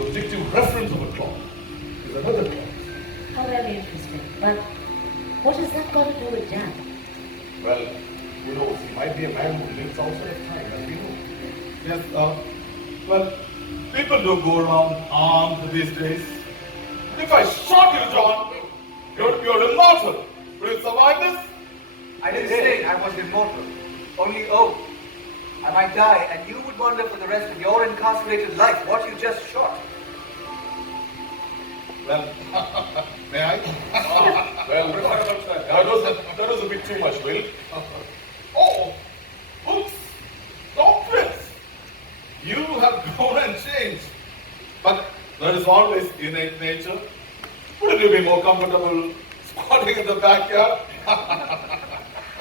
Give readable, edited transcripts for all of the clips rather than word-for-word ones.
The objective reference of a clock is another clock. How very interesting. But what has that got to do with Jan? Well, who knows? He might be a man who lives outside of time, as we know. Yes, well, people do go around armed these days. If I shot you, John, you're immortal. Will you survive this? I didn't say I was immortal. Only I might die, and you would wonder for the rest of your incarcerated life what you just shot. Well, may I? Well, that was a bit too much, Will. Oh, books, doctrines. You have grown and changed. But there is always innate nature. Wouldn't you be more comfortable squatting in the backyard?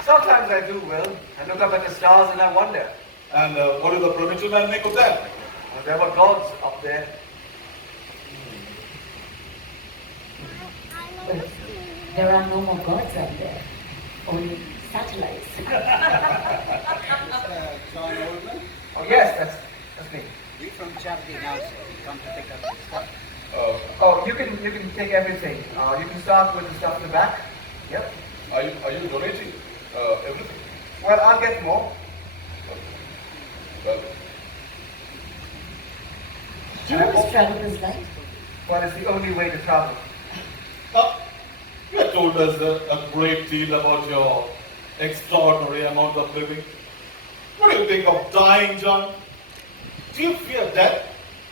Sometimes I do, Will. I look up at the stars and I wonder. And what did the provincial man make of that? There were gods up there. Well, there are no more gods up there. Only satellites. John Oldman, Oh yes, that's me. we from Charity House come to pick up the stuff. Oh, you can take everything. You can start with the stuff in the back. Yep. Are you donating everything? Well, I'll get more. Well, Do you always travel this light? Well, it's the only way to travel. you have told us a great deal about your extraordinary amount of living. What do you think of dying, John? Do you fear death?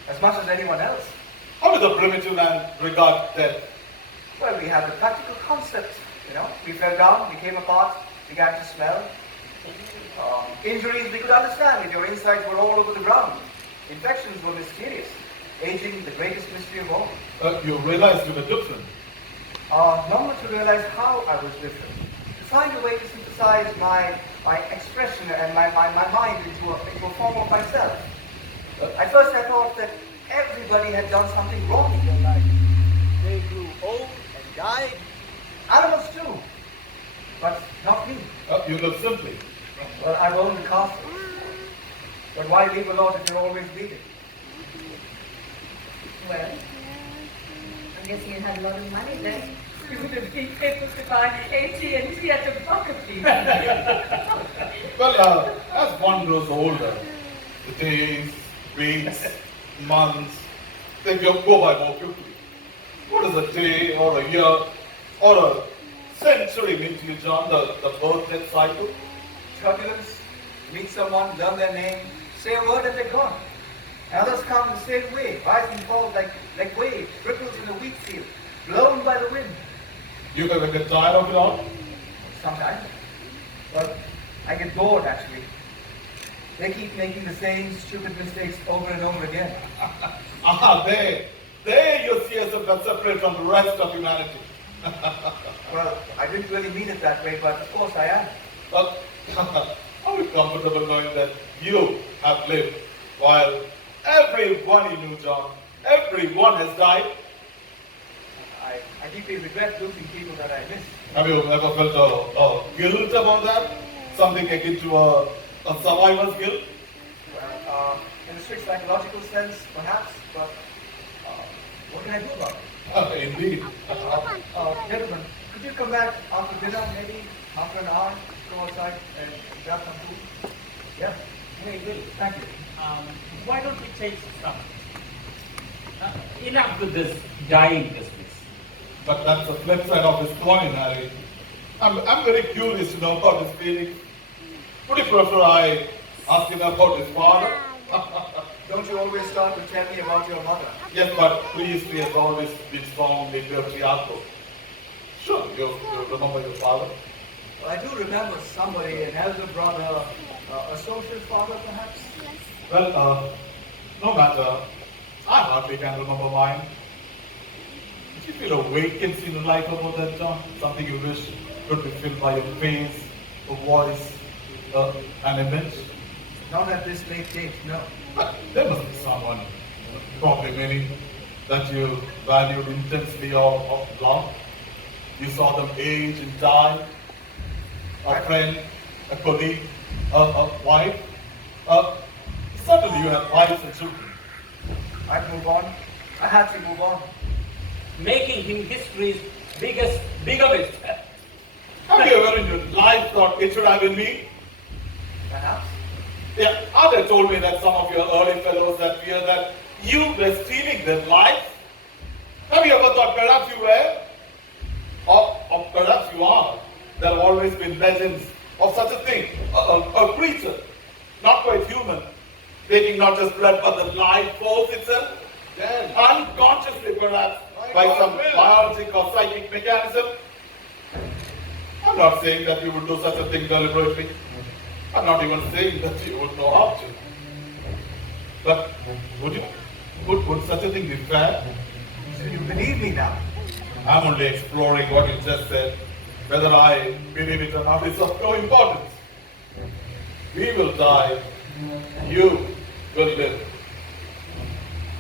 As much as anyone else. How does the primitive man regard death? Well, we have the practical concept. We fell down, we came apart, began to smell. Injuries we could understand if your insides were all over the ground. Infections were mysterious. Aging, the greatest mystery of all. You realized you were different. Not much to realize how I was different. To find a way to synthesize my expression and my mind into a form of myself. At first I thought that everybody had done something wrong in their life. They grew old and died. Animals too. But not me. You live simply. Well, I've owned the castle. But why leave a lot if you're always leaving? Well, I guess you had a lot of money then. You would have been able to buy AT&T at the bucket leaf. Well, as one grows older, the days, weeks, months, they go by more quickly. What is a day or a year or a century mean to you, John, the birth-death cycle? Turbulence, meet someone, learn their name, say a word and they're gone. And others come the same way, rise and fall like waves, ripples in a wheat field, blown by the wind. You ever get tired of it all? Sometimes. But I get bored actually. They keep making the same stupid mistakes over and over again. There you see yourself as separate from the rest of humanity. Well, I didn't really mean it that way, but of course I am. But are you comfortable knowing that you have lived while everyone you knew, John, everyone has died? I deeply regret losing people that I miss. Have you ever felt a guilt about that? Something akin to a survivor's guilt? Well, in a strict psychological sense, perhaps, but what can I do about it? Indeed. Gentlemen, could you come back after dinner, maybe after an hour, go outside and grab some food? Yeah? Hey, Will, Thank you. why don't we change the subject? Enough with this dying business. But that's the flip side of his coin, Harry. I'm very curious to know about his feelings. Would you prefer I ask him about his father? Don't you always start to tell me about your mother? Yes, but previously has always been strongly patriarchal. Sure, you remember your father? Well, I do remember somebody, an elder brother, a social father perhaps? Well, no matter. I hardly can remember mine. Did you feel a vacancy in your life about that, John? Something you wish could be filled by your face, a voice, an image? Not at this late date, no. But there must be someone, probably many, that you valued intensely or long. You saw them age and die. A friend, a colleague, a wife. Certainly you have wives and children. I'd move on. I had to move on. Making him history's biggest bigamist. Have you ever in your life thought it should have been me? Perhaps. Yeah, others told me that some of your early fellows that fear that you were stealing their lives. Have you ever thought perhaps you were? Or perhaps you are. There have always been legends of such a thing. A creature, not quite human, taking not just blood but the life force itself. Then, Unconsciously perhaps, by some biologic or psychic mechanism. I'm not saying that you would do such a thing deliberately. I'm not even saying that you would know how to. But would you? Would such a thing be fair? So you believe me now? I'm only exploring what you just said. Whether I believe it or not is of no importance. We will die. You will live.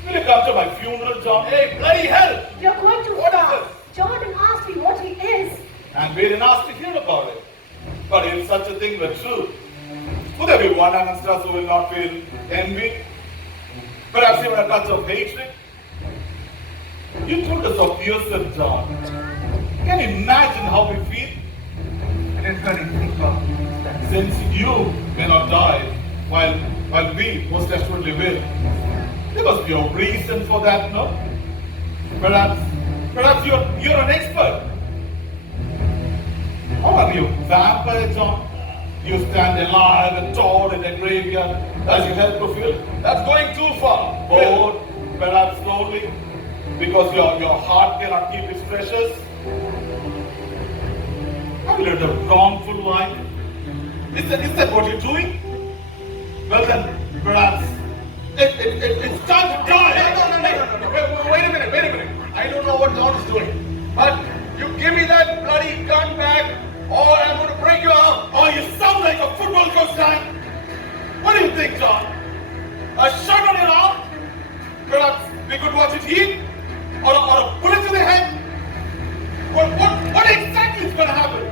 Will you come to my funeral, John? Hey, bloody hell! You're going too What is far. this? Jordan asked me what he is. And we didn't ask to hear about it. But if such a thing were true, would there be one amongst us who will not feel envy? Perhaps even a touch of hatred? You told us of yourself, John. Can you imagine how we feel? I didn't really think about that. Since you may not die, while we most assuredly will, there must be a reason for that, no? Perhaps you're an expert. Or are you a vampire, John? You stand alive and torn in a graveyard as you help to feel? That's going too far. Bored, perhaps lonely, because your heart cannot keep its treasures. Have you lived a wrongful life? Is that what you're doing? Well then, perhaps it's time to die. no. Wait a minute. I don't know what John is doing. But you give me that bloody gun back, or I'm going to break your arm. Oh, you sound like a football coach, Dan. What do you think, John? A shot on your arm? Perhaps we could watch it heal? Or a bullet to the head? What exactly is going to happen?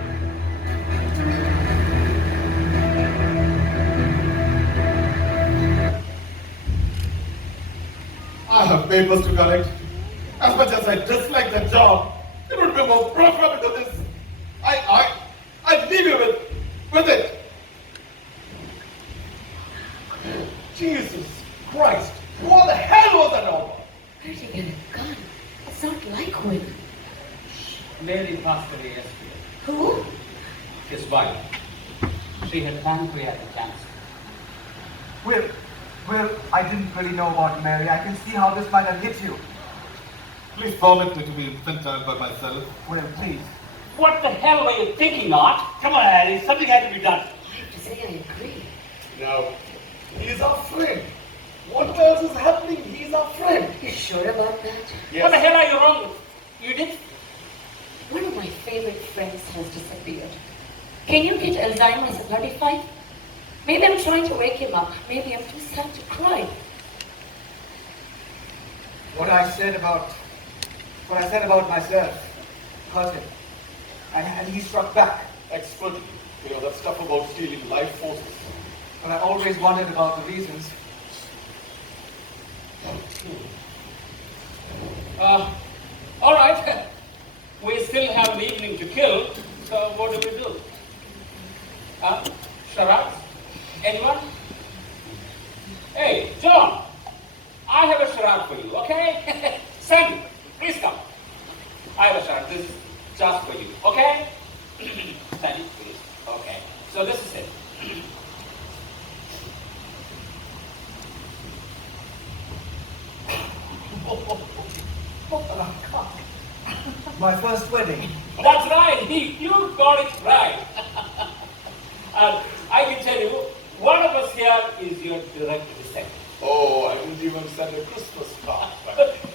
I have papers to correct. As much as I dislike the job, it would be more preferable to this. I leave you with it. Jesus Christ! What the hell was that all? Where'd you get a gun? It's not like Will. Mary passed away yesterday. Who? His wife. She had pancreatic cancer. Will, I didn't really know about Mary. I can see how this might have hit you. Please permit me to be infantile by myself. Will, please. What the hell were you thinking, Art? Come on, Harry, something had to be done. I have to say I agree. No, he's our friend. What else is happening? He's our friend. You sure about that? What the hell are you wrong with? You did? One of my favorite friends has disappeared. Can you get Alzheimer's at 35? Maybe I'm trying to wake him up. Maybe I'm too sad to cry. What I said about myself hurt him. And he struck back. Expertly. You know, that stuff about stealing life forces. But I always wondered about the reasons. All right. We still have an evening to kill, so what do we do? Charades? Anyone? Hey, John, I have a charade for you, okay? Sandy, please come. I have a charade. This is just for you, okay? Sandy, please. Okay. So this is it. My first wedding. That's right. You got it right. And I can tell you, one of us here is your direct descendant. Oh, I didn't even send a Christmas card.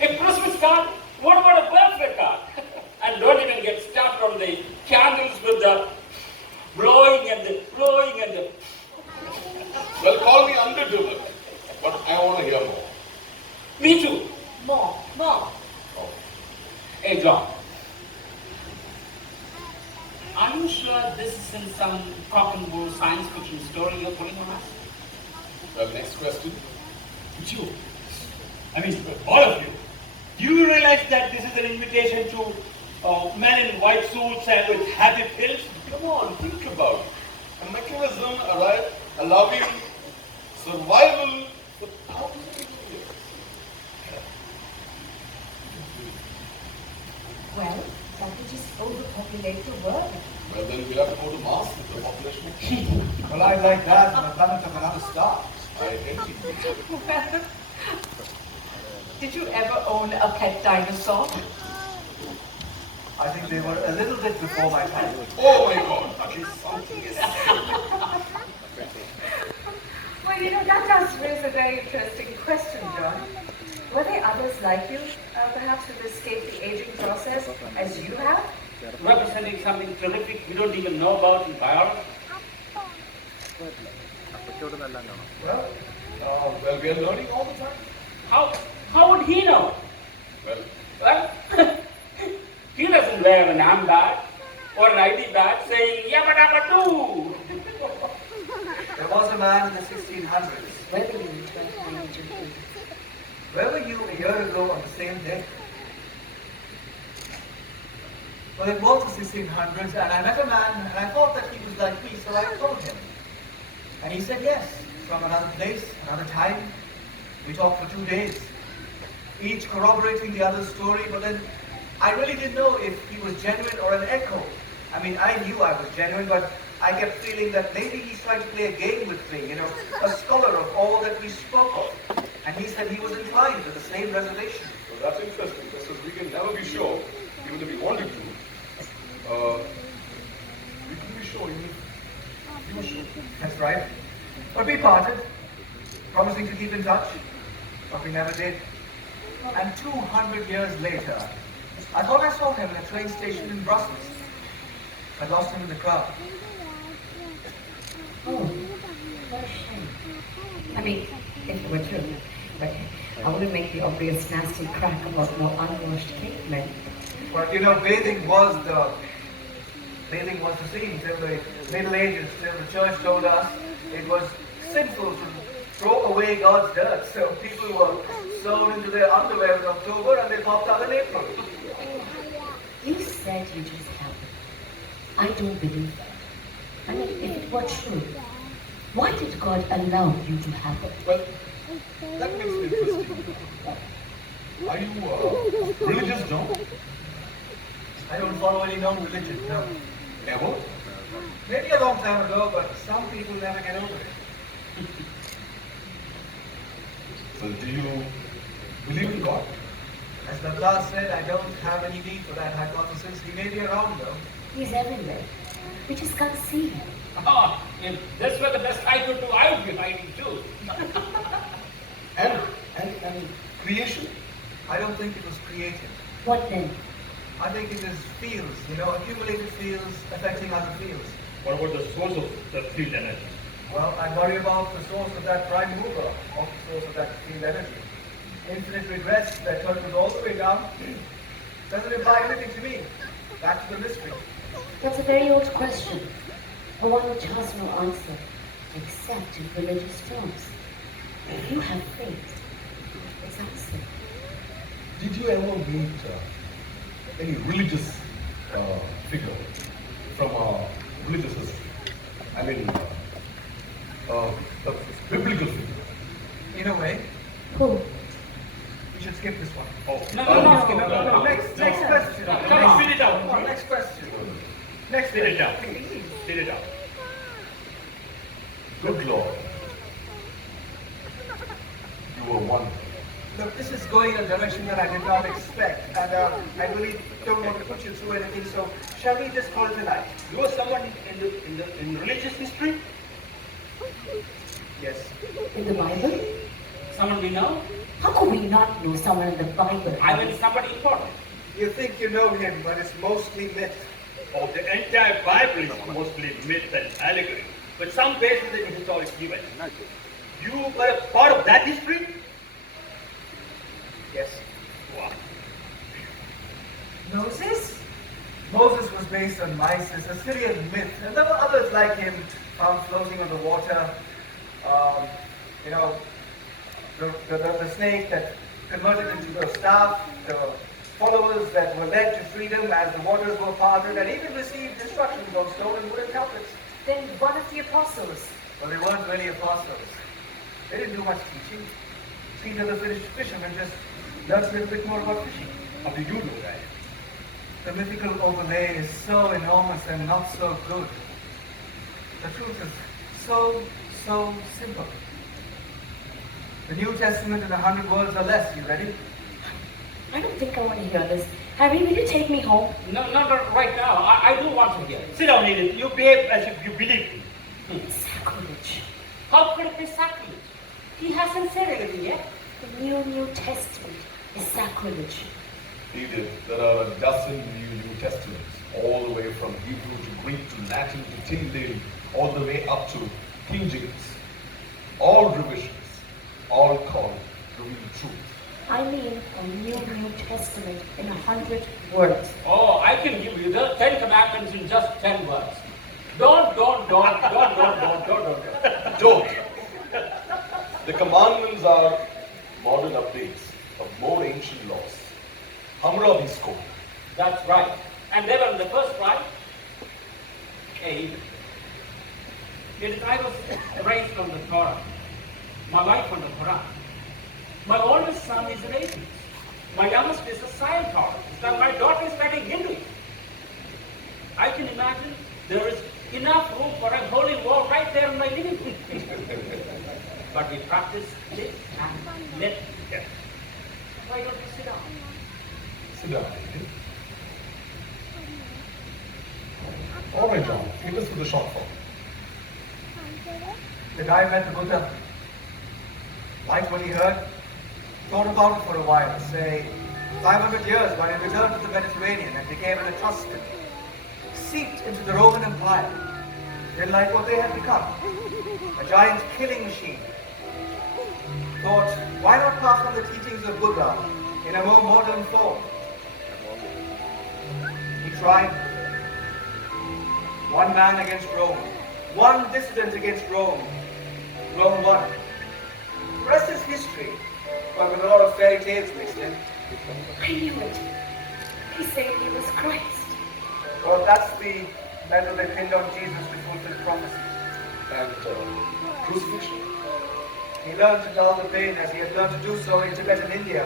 A Christmas card? What about a birthday card? And don't even get started on the candles with the blowing and the. Well, call me underdoer, but I want to hear more. Me too. More. Hey, John. Are you sure this isn't some cock and bull science fiction story you're putting on us? Well, next question. You. I mean, all of you. realize that this is an invitation to men in white suits and with happy pills? Come on, think about it. A mechanism allowing survival for thousands of years. Well, that would just overpopulate the world. Well, then we'll have to go to Mars if the population increases. Well, I'd like that on the planet of another star. I envy you. Well, did you ever own a pet dinosaur? I think they were a little bit before my time. Oh my God, at least something is. Well, you know, that does raise a very interesting question, John. Were there others like you, perhaps who've escaped the aging process as you have? Representing something terrific we don't even know about in biology. Well, Well, we are learning all the time. How would he know? Well, Well, he doesn't wear an arm badge or an ID badge saying yabba dabba doo. there was a man in the 1600s. Where were you in 1992? Where were you a year ago on the same day? Well, it was the 1600s, and I met a man, and I thought that he was like me, so I told him. And he said yes, from another place, another time. We talked for 2 days, each corroborating the other's story, but then I really didn't know if he was genuine or an echo. I mean, I knew I was genuine, but I kept feeling that maybe he's trying to play a game with me, you know, a scholar of all that we spoke of. And he said he was inclined to the same reservation. well, that's interesting because we can never be sure, even if we wanted to. We couldn't be sure even if you were sure. That's right. But we parted, promising to keep in touch, but we never did. And 200 years later, I thought I saw him in a train station in Brussels. I lost him in the crowd. Oh, what a shame. I mean, if it were true, but I wouldn't make the obvious nasty crack about no unwashed cavemen. But you know, bathing was the scene till the Middle Ages, till the church told us it was sinful to throw away God's dirt. So people were sewn into their underwear in October and they popped out in April. You said you just happened. I don't believe that. I mean, if it were true, why did God allow you to happen? Well, that makes me interesting. Are you religious, John? I don't follow any known religion, no. Ever? Maybe a long time ago, but some people never get over it. Well, do you believe in God? As Laplace said, I don't have any need for that hypothesis. He may be around though. He's everywhere. We just can't see him. Oh, if this were the best I could do, I would be hiding too. And creation? I don't think it was created. What then? I think it is fields, you know, accumulated fields affecting other fields. What about the source of the field energy? Well, I worry about the source of that prime mover, of the source of that field energy. Infinite regrets that turtles all the way down. Doesn't imply anything to me. Back to the mystery. That's a very old question. A one which has no answer, except in religious terms. If you have faith, it's answered. Did you ever meet any religious figure from religious history? I mean, a biblical figure. In a way, Who? we should skip this one. Oh, No. Next question. Come on, spit it out. Next question. Next Spit it question. out. Spit it out. Good Lord. You were one. Look, this is going in a direction that I did not expect, and I really don't want to put you through anything, so shall we just call it a night? You were someone in religious history? Yes. In the Bible? Someone we know? How could we not know someone in the Bible? I mean, somebody important. You think you know him, but it's mostly myth. Oh, the entire Bible is mostly myth and allegory, but some basis in historic events. You were a part of that history? Yes. Wow. Moses? Moses was based on Mysis, a Syrian myth, and there were others like him found floating on the water. You know, the snake that converted into the staff, the followers that were led to freedom as the waters were parted, and even received instructions on stone and wooden tablets. Then one of the apostles. Well, they weren't really apostles. They didn't do much teaching. Peter, the finished fisherman, just learned a little bit more about fishing. How do you know that? The mythical overlay is so enormous and not so good. The truth is so simple. The New Testament in 100 words or less. You ready? I don't think I want to hear this. Harry, will you take me home? No, not right now. I do want to hear it. Sit down, Edith. You behave as if you believe me. Sacrilege. How could it be sacrilege? He hasn't said anything yet. The New Testament is sacrilege. Edith, there are a dozen New Testaments, all the way from Hebrew to Greek to Latin to Tyndale, all the way up to King James. All revisions, all called to read truth. I mean a New Testament in 100 words. Oh, I can give you the 10 commandments in just 10 words. Don't. Don't. The commandments are modern updates of more ancient laws. Hammurabi's code. That's right. And they were in the first right. Hey, Edith, I was raised on the Torah. My wife on the Quran. My oldest son is an atheist. My youngest is a Scientologist. And my daughter is studying Hindu. I can imagine there is enough room for a holy wall right there in my living room. But we practice this and let. Why don't you sit down? Sit down, Edith. All right, John. Give us the short form. The guy met the Buddha. Liked what he heard. Thought about it for a while. Say, 500 years when he returned to the Mediterranean and became an Etruscan. Seeped into the Roman Empire. Didn't like what they had become. A giant killing machine. Thought, why not pass on the teachings of Buddha in a more modern form? He tried. One man against Rome. One dissident against Rome. Rome won. The rest is history, but with a lot of fairy tales mixed in. I knew it. He said he was Christ. Well, that's the medal they pinned on Jesus to fulfill prophecy. And crucifixion. He learned to dull the pain as he had learned to do so in Tibet and India.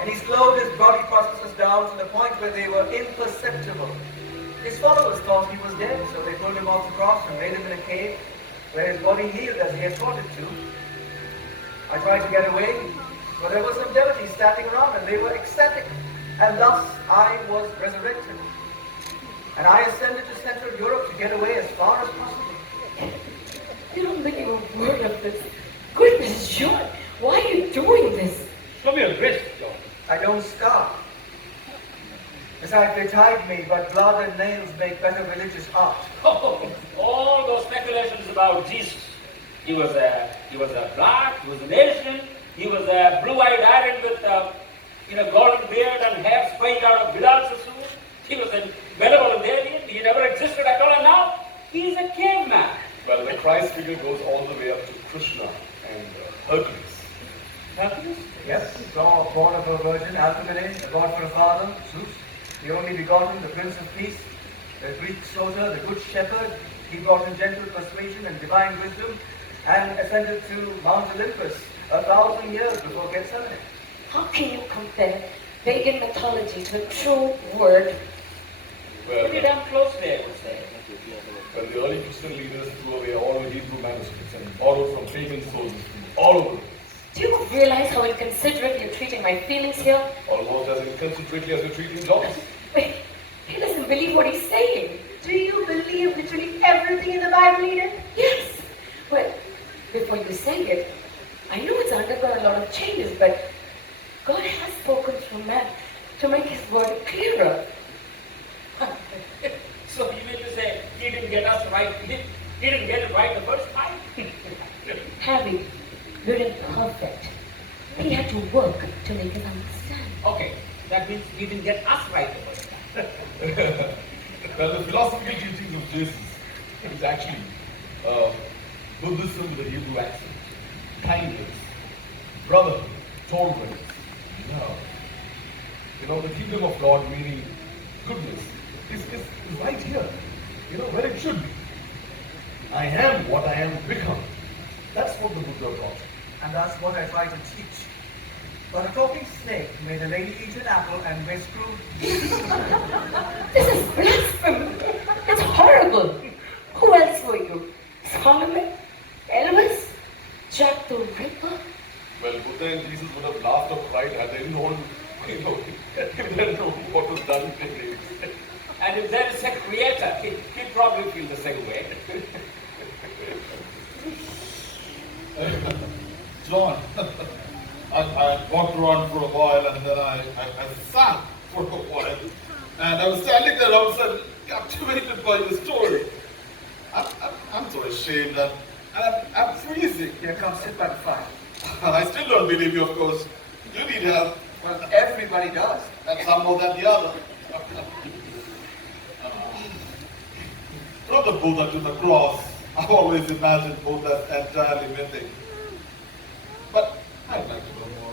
And he slowed his body processes down to the point where they were imperceptible. His followers thought he was dead, so they pulled him off the cross and laid him in a cave where his body healed as he had taught it to. I tried to get away, but there were some devotees standing around and they were ecstatic. And thus I was resurrected. And I ascended to Central Europe to get away as far as possible. You don't believe a word of this. Goodness, John, why are you doing this? Show me a wrist, John. I don't starve. Besides, they tied me, but blood and nails make better religious art. Oh, all those speculations about Jesus. He was a black, he was an Asian, he was a blue-eyed Aryan with golden beard and hair sprayed out of Bilal's suit. He was a benevolent alien, he never existed at all, and now he's a caveman. Well, the Christ figure goes all the way up to Krishna and Hercules. Hercules? Yes, so born of a virgin, Alcimede, a god for a father, Zeus, the only begotten, the Prince of Peace, the Greek soldier, the good shepherd. He brought in gentle persuasion and divine wisdom, and ascended to Mount Olympus 1,000 years before Gethsemane. How can you compare pagan mythology to a true word? Well, Pretty damn closely, I would say. when the early Christian leaders threw away all the Hebrew manuscripts and borrowed from pagan sources from all over the place. Do you realize how inconsiderate you're treating my feelings here? Almost as inconsiderately as you're treating John's. Wait, he doesn't believe what he's saying. Do you believe literally everything in the Bible, Edith? Yes. Well, before you say it, I know it's undergone a lot of changes, but God has spoken through man to make his word clearer. So you mean to say he didn't get us right, he didn't get it right the first time? Harry, you're imperfect. He had to work to make us understand. Okay, that means he didn't get us right the first time. Well, the philosophical teachings of Jesus is actually Buddhism with a Hebrew accent. Kindness, brotherhood, tolerance, love. You know, the kingdom of God, meaning goodness, is right here. You know, where it should be. I am what I am become. That's what the Buddha taught. And that's what I try to teach. But a talking snake made a lady eat an apple and wear screw. This is blasphemy. It's horrible. Who else were you? Solomon? Elvis? Jack the Ripper? Well, Buddha and Jesus would have laughed or cried had they known, you know, if they had known what was done to them. And if there is a creator, he'd probably feel the same way. John, I walked around for a while and then I sat for a while. And I was standing there outside, captivated by the story. I'm so ashamed and I'm freezing. Here, come sit by the fire. I still don't believe you, of course. You need help. Well, everybody does. And some more than the other. From the Buddha to the cross, I've always imagined Buddha as entirely mythic. But I'd like to know more.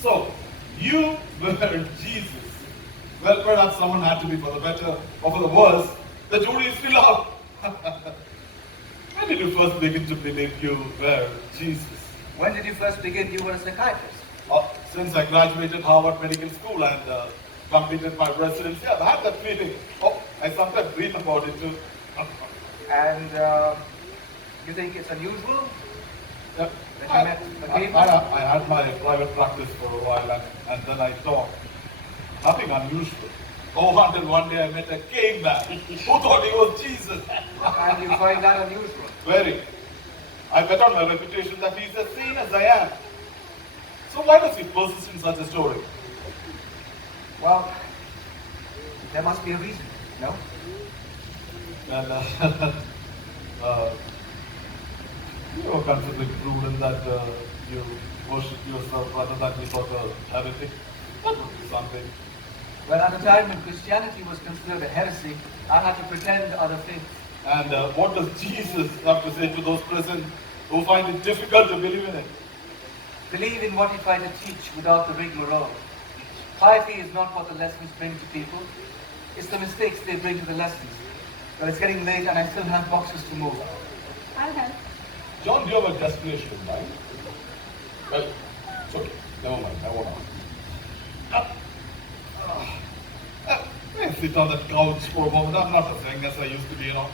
So, you were Jesus. Well, perhaps someone had to be for the better or for the worse. The jury is still out. When did you first begin to believe you were Jesus? When did you first begin? You were a psychiatrist. Since I graduated Harvard Medical School and completed my residency, I've had that feeling. Oh, I sometimes dream about it too. And you think it's unusual Yeah. that you met a gay man? I had my private practice for a while and then I talked. Nothing unusual. Oh, until one day I met a caveman who thought he was Jesus. And you find that unusual? Very. I bet on my reputation that he's as sane as I am. So why does he persist in such a story? Well, there must be a reason, no? And you're considering prudent that you worship yourself rather than be sort of heretic. That would be something. Well, at a time when Christianity was considered a heresy, I had to pretend other things. And what does Jesus have to say to those present who find it difficult to believe in it? Believe in what you try to teach without the rigmarole. Piety is not what the lessons bring to people. It's the mistakes they bring to the lessons. Well, it's getting late and I still have boxes to move. I'll help. John, do you have a destination in mind? Well, it's okay. Never mind. I won't ask. Let's sit on that couch for a moment. I'm not as young as I used to be, you know.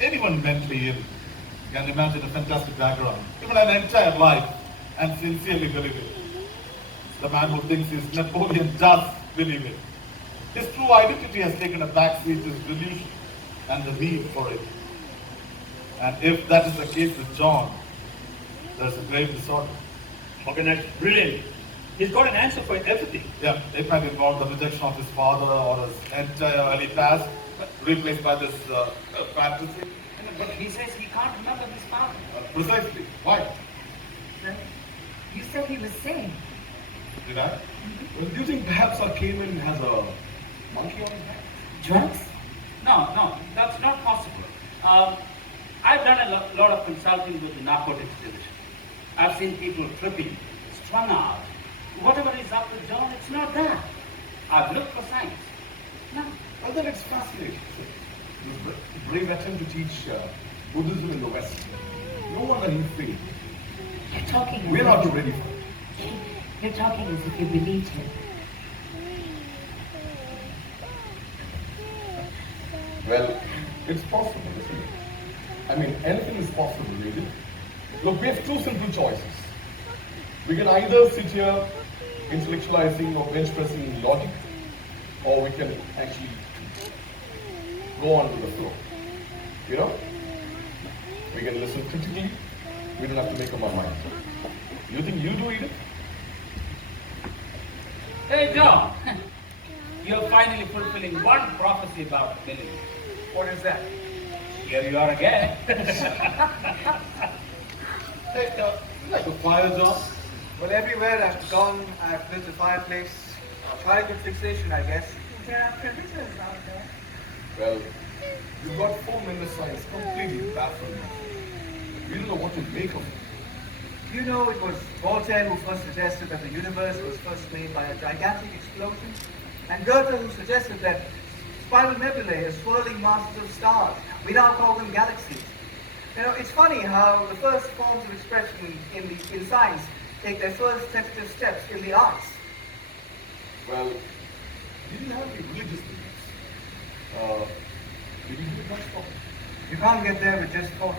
Anyone mentally ill can imagine a fantastic background, even an entire life, and sincerely believe it. The man who thinks he's Napoleon does believe it. His true identity has taken a backseat to his delusion and the need for it. And if that is the case with John, there's a grave disorder. Okay, that's brilliant. He's got an answer for everything. Yeah, it might involve the rejection of his father or his entire early past, replaced by this fantasy. But he says he can't remember his father. Precisely. Why? Well, you said he was sane. Did I? Well, do you think perhaps our caveman has a monkey on his back? Drugs? No, that's not possible. I've done a lot of consulting with the narcotics division. I've seen people tripping, strung out. Whatever is up with John, it's not that. I've looked for signs. No. Well, then it's fascinating. The brave attempt to teach Buddhism in the West. No wonder he failed. You're talking as We're not if- ready for it. You're talking as if you believed him. Well, it's possible, isn't it? I mean, anything is possible, really. Look, we have two simple choices. We can either sit here intellectualizing or bench pressing logic, or we can actually go on with the flow. You know? We can listen critically. We don't have to make up our mind. You think you do, Edith? Hey, John. You're finally fulfilling one prophecy about Billy. What is that? Here you are again. Hey, like a fire, John? Well, everywhere I've gone, I've built a fireplace. Childhood fixation, I guess. There are predators out there. Well, You've got 4 science completely baffled me. We don't know what to make of it. You know, it was Voltaire who first suggested that the universe was first made by a gigantic explosion, and Goethe who suggested that spiral nebulae are swirling masses of stars. We now call them galaxies. You know, it's funny how the first forms of expression in science take their first tentative steps in the arts. Well, did you have any religious beliefs? Did you do it much for? You can't get there with just thought.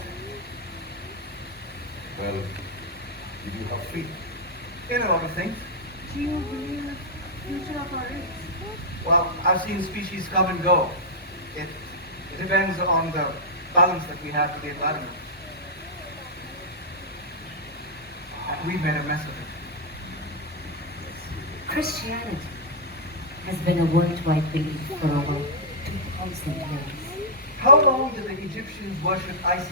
Well, did you have faith? In a lot of things. Do you believe in the future of our race? Well, I've seen species come and go. It depends on the balance that we have with the environment. And we've made a mess of it. Christianity has been a worldwide belief for over 2,000 years. How long did the Egyptians worship Isis?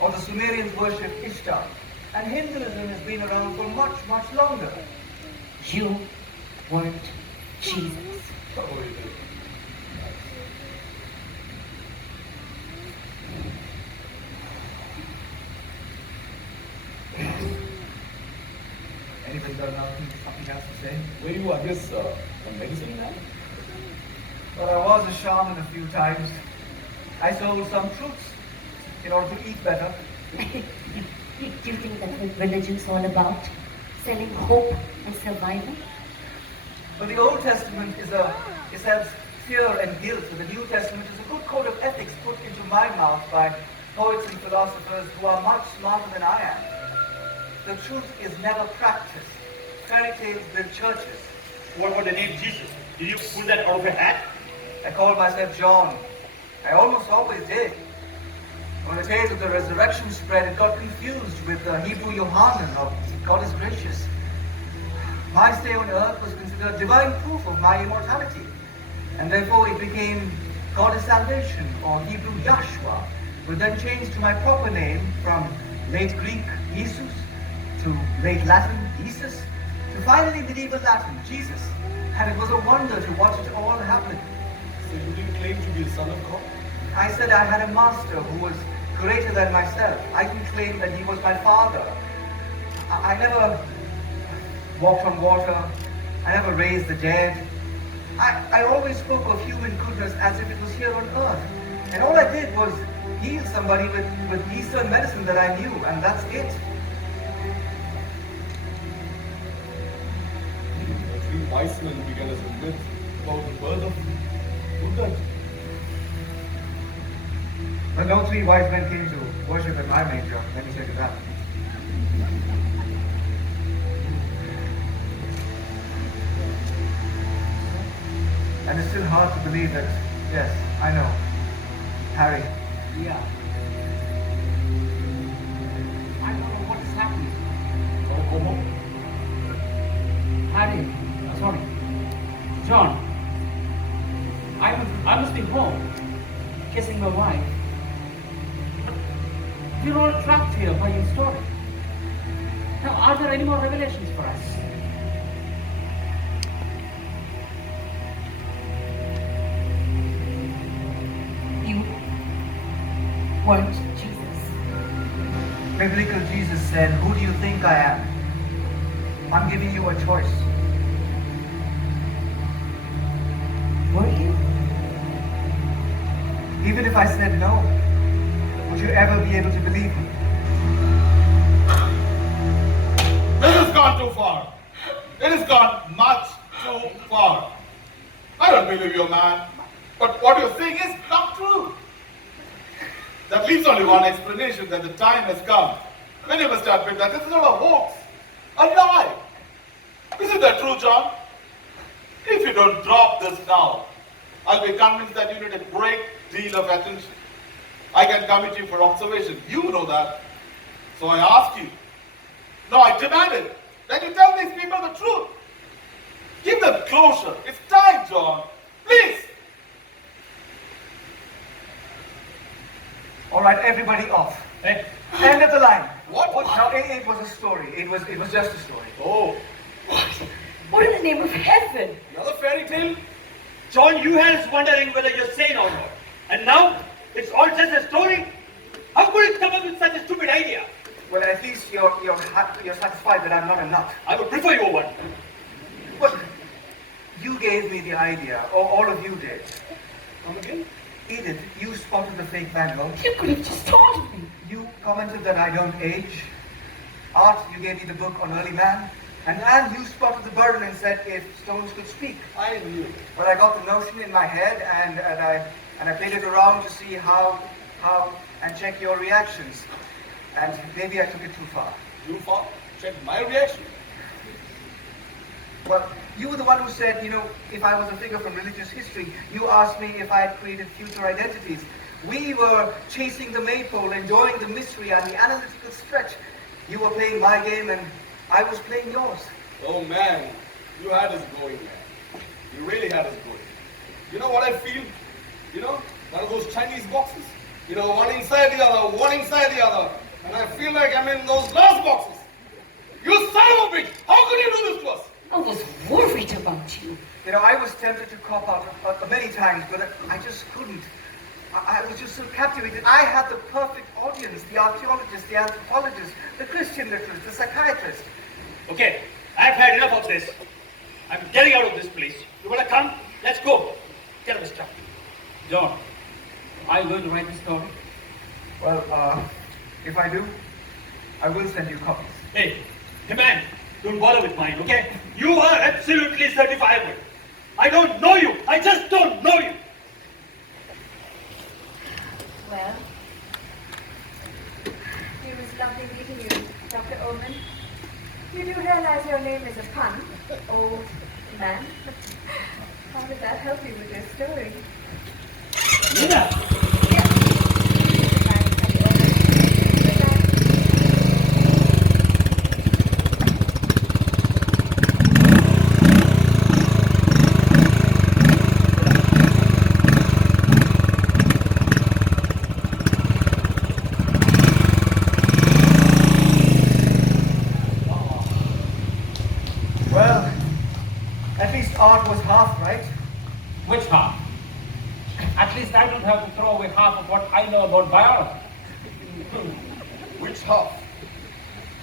Or the Sumerians worship Ishtar? And Hinduism has been around for much, much longer. You weren't Jesus. Oh, it is. Anybody got something else to say? Were you, I guess, a medicine man? Well, I was a shaman a few times. I sold some truths in order to eat better. Do you think that's what religion's all about? Selling hope and survival? But the Old Testament says fear and guilt, and the New Testament is a good code of ethics put into my mouth by poets and philosophers who are much smarter than I am. The truth is never practiced. Fairy tales build churches. What about the name Jesus? Did you pull that out of your hat? I called myself John. I almost always did. When the tales of the resurrection spread, it got confused with the Hebrew Yohanan or God is gracious. My stay on earth was considered divine proof of my immortality, and therefore it became God is salvation or Hebrew Yahshua, was then changed to my proper name from late Greek Jesus to late Latin Jesus to finally medieval Latin Jesus, and it was a wonder to watch it all happen. So you didn't claim to be a son of God? I said I had a master who was greater than myself. I can claim that he was my father. I never walked on water. I never raised the dead. I always spoke of human goodness as if it was here on earth. And all I did was heal somebody with Eastern medicine that I knew, and that's it. The three wise men began as a myth about the birth of Buddha. But no three wise men came to worship at my manger. Let me tell you that. And it's still hard to believe that, yes, I know. Harry. Yeah. I don't know what is happening. Want to go home? Harry, sorry. John, I must be home, kissing my wife. But we're all trapped here by your story. Now, are there any more revelations for us? You weren't Jesus. Biblical Jesus said, who do you think I am? I'm giving you a choice. Were you? Even if I said no, would you ever be able to believe me? This has gone too far. It has gone much too far. I don't believe you, man. But what you're saying is not true. That leaves only one explanation, that the time has come when you must admit that this is not a hoax, a lie. Isn't that true, John? If you don't drop this now, I'll be convinced that you need a great deal of attention. I can commit you for observation. You know that. So I ask you. No, I demand it. That you tell these people the truth. Give them closure. It's time, John. Please. All right, everybody off. Hey, End of the line. What? No, it was a story. It was just a story. Oh, What in the name of heaven? another fairy tale? John, you had us wondering whether you're sane or not. And now, It's all just a story. How could it come up with such a stupid idea? Well, at least you're satisfied that I'm not a nut. I would prefer you one. But you gave me the idea, or all of you did. Come again? Edith, you spotted the fake manual. You could have just told me. You commented that I don't age. Art, you gave me the book on early man. And you spotted the burden and said if stones could speak. I knew it. Well, I got the notion in my head and I played it around to see how and check your reactions. And maybe I took it too far. Too far? Check my reaction. Well, you were the one who said, if I was a figure from religious history, you asked me if I had created future identities. We were chasing the maypole, enjoying the mystery and the analytical stretch. You were playing my game and I was playing yours. Oh man, you had us going, man. You really had us going. You know what I feel? One of those Chinese boxes? One inside the other, one inside the other. And I feel like I'm in those last boxes. You son of a bitch! How could you do this to us? I was worried about you. I was tempted to cop out many times, but I just couldn't. I was just so captivated. I had the perfect audience, the archaeologist, the anthropologist, the Christian literate, the psychiatrist. Okay, I've had enough of this. I'm getting out of this place. You wanna come? Let's go. Get up, stuff. John, are you going to write the story? Well, if I do, I will send you copies. Hey man, don't bother with mine, okay? You are absolutely certifiable. I don't know you. I just don't know you. Well, it was lovely meeting you, Dr. Oman. You do realize your name is a pun, old man. How did that help you with your story? Nina! Yeah. Goodbye, Dr. Oman. Goodbye. Well, at least art was half right. Which half? At least I don't have to throw away half of what I know about biology. Which half?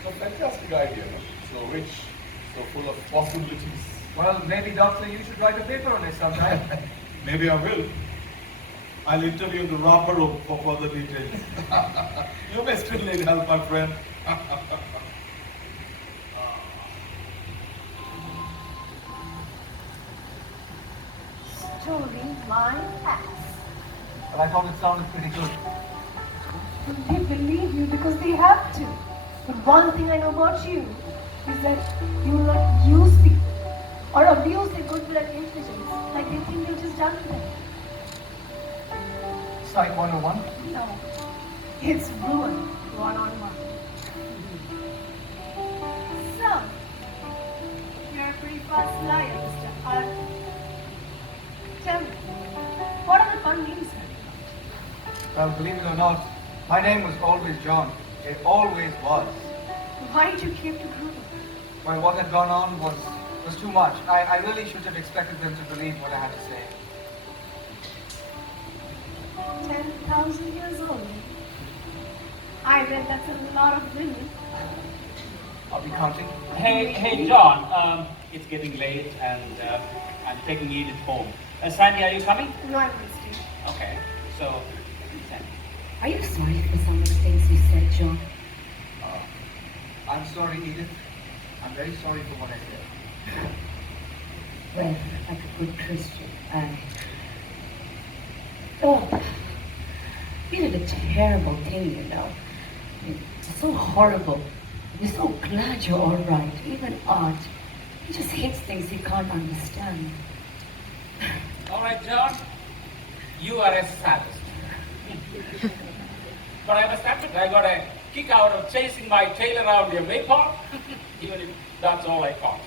So fantastic idea. So rich, so full of possibilities. Well, maybe, Doctor, you should write a paper on it sometime. Maybe I will. I'll interview in the wrapper room for further details. You may still need help, my friend. Story my ass. But I thought it sounded pretty good. They believe you because they have to. But one thing I know about you is that you will not use people or abuse their goodwill and intelligence like they think you've just done to them. Site 101? No. It's ruin one-on-one. So, you're a pretty fast liar, Mr. Hunt. Tell me, what are the fun names here? Well, believe it or not, my name was always John. It always was. Why did you keep to group? Well, what had gone on was too much. I really should have expected them to believe what I had to say. 10,000 years old. I bet that's a lot of women. I'll be counting. Hey, John. It's getting late, and I'm taking Edith home. Sandy, are you coming? No, I will stay. Okay. So, Sandy. Are you sorry for some of the things you said, John? I'm sorry, Edith. I'm very sorry for what I said. Well, like a good Christian, oh, you did a terrible thing, It's so horrible. We're so glad you're all right. Even Art, he just hates things he can't understand. All right, John. You are a sadist. But I must admit, I got a kick out of chasing my tail around your maypole, even if that's all I caught.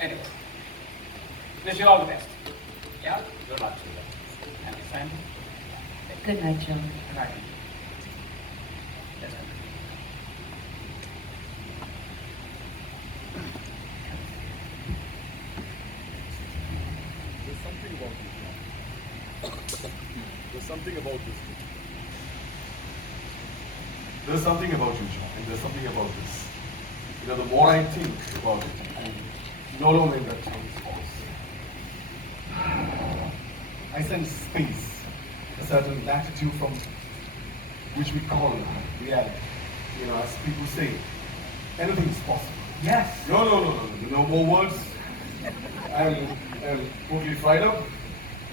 Anyway, wish you all the best. Yeah? Good luck to you. And Sandy? Good night, John. Good night. Yes, sir. There's something about this. There's something about this. There's something about you, John, and there's something about this. You know, the more I think about it, I'm not only in that town's force. I sense space, a certain latitude from which we call reality. You know, as people say, anything is possible. Yes. No more words. I'm totally fried up.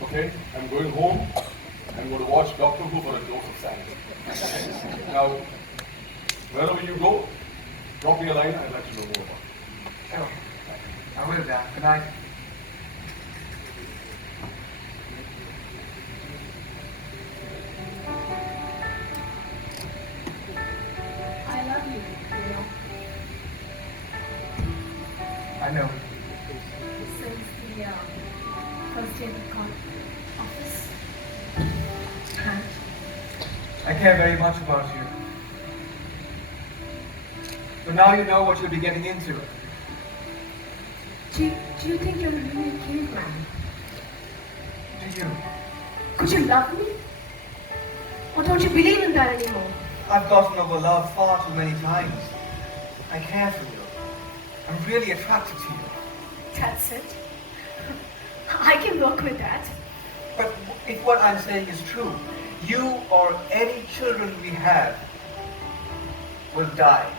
Okay, I'm going home. I'm going to watch Doctor Who for a dose of sanity. Now, wherever you go, drop me a line. I'd like to know more about it. Sure. I will, Dan. Good night. I love you, you know. I know. Since the first day of the office. And I care very much about you. But now you know what you'll be getting into. do you think you're really cute, man? Do you? Could you love me? Or don't you believe in that anymore? I've gotten over love far too many times. I care for you. I'm really attracted to you. That's it. I can work with that. But if what I'm saying is true, you or any children we have will die.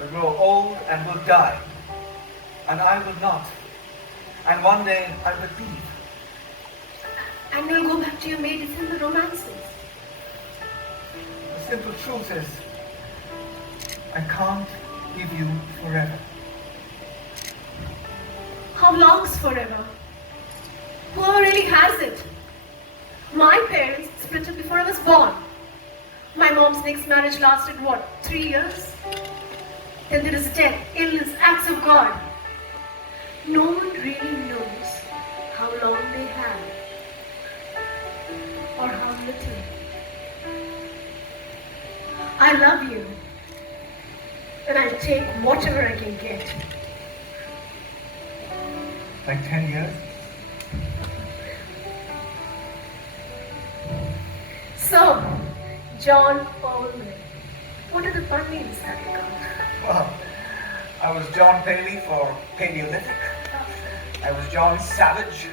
Will grow old and will die. And I will not. And one day I will leave. And we'll go back to your maidens and the romances. The simple truth is, I can't give you forever. How long's forever? Who really has it? My parents split up before I was born. My mom's next marriage lasted, 3 years? Then there is death, illness, acts of God. No one really knows how long they have. Or how little. I love you. And I'll take whatever I can get. Like 10 years? So, John Olman. What are the fun names have you got? Well, I was John Paley for Paleolithic. I was John Savage.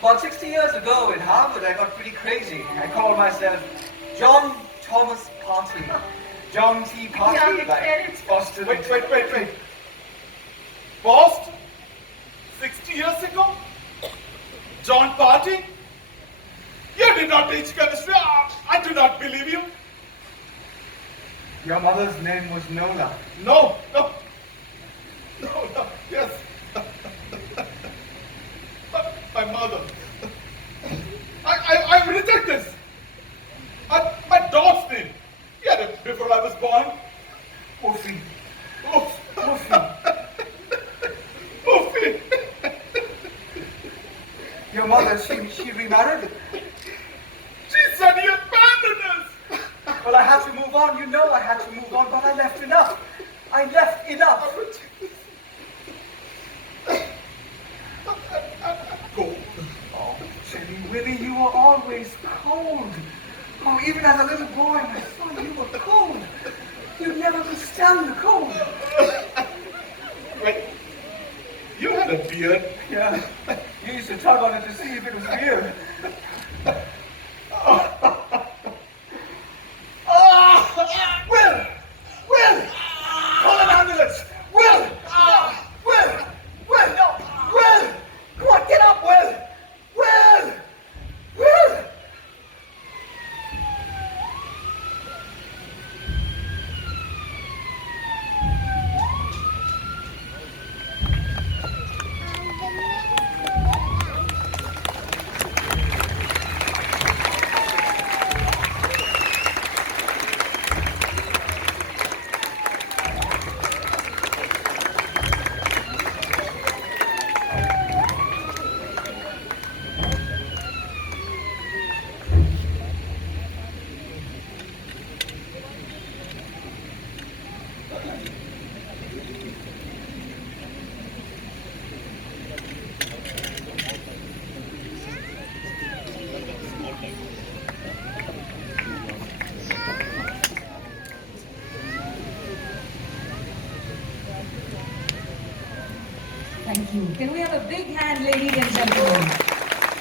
About 60 years ago in Harvard, I got pretty crazy. I called myself John Thomas Party. John T. Party, Yeah, like get it. Boston. Wait. Boston? 60 years ago? John Party? You did not teach chemistry. I do not believe you. Your mother's name was Nola. No. Yes. My mother. I reject this. My dog's name. He had it before I was born. Oofy. Oofy. Oofy. Your mother, she remarried. She said he abandoned us. Well, I had to move on. You know I had to move on, but I left enough. I left enough. Cold. Oh, Jenny Willie, you were always cold. Oh, even as a little boy, I saw you were cold. You never could stand the cold. Wait. You had a beard. Yeah. You used to tug on it to see if it was real. Will! Call an ambulance! Will! No! Will! Come on, get up, Will! Thank you. Can we have a big hand, ladies and gentlemen?